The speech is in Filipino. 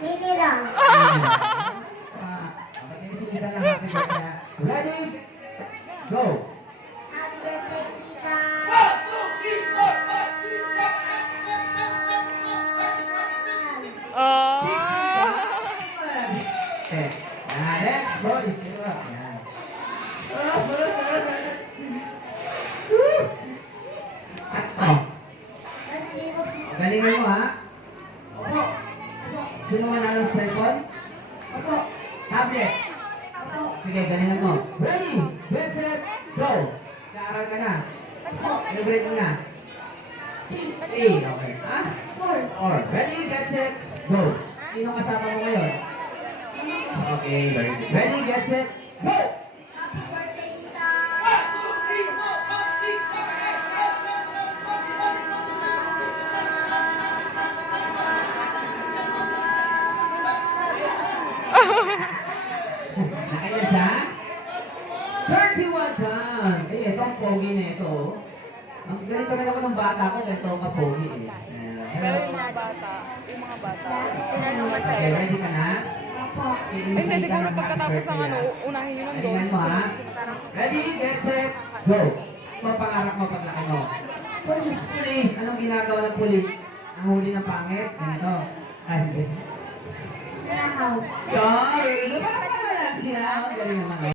Mini lang. Okay, sinitan lang happy birthday. Ready? Go! Happy birthday, Ika. Okay. Next, boys. Yan. Oh, galingan mo ha. Opo. Sino manalo sa cellphone? Opo. Tablet. Opo. Sige, galingan mo. Ready, get set, go! Naaral ka na. Ano grade mo na? 3, okay. Ha? 4. Ready, get set, go! Sino kasama mo ngayon? Okay, very good. Ready, get set, go! Happy birthday, Ika. Nakaya siya? 31 pounds! Eh, ito ang pogi na ito. Ang ganito rin ako ng bata ko, ganito ang kapogi eh. Pero yung mga bata, Okay, ready ka na? Opo. Ay, hindi, siguro pagkatapos ng ano, unahin yun ng doon. Galingan mo ha? Ready, get set, go! Ito pangarap mo paglaki mo. Police. Police! Anong ginagawa ng pulis? Ang huli ng pangit? Ganito. Ay, hindi. Nakaw. Yan! Siya, galing naman.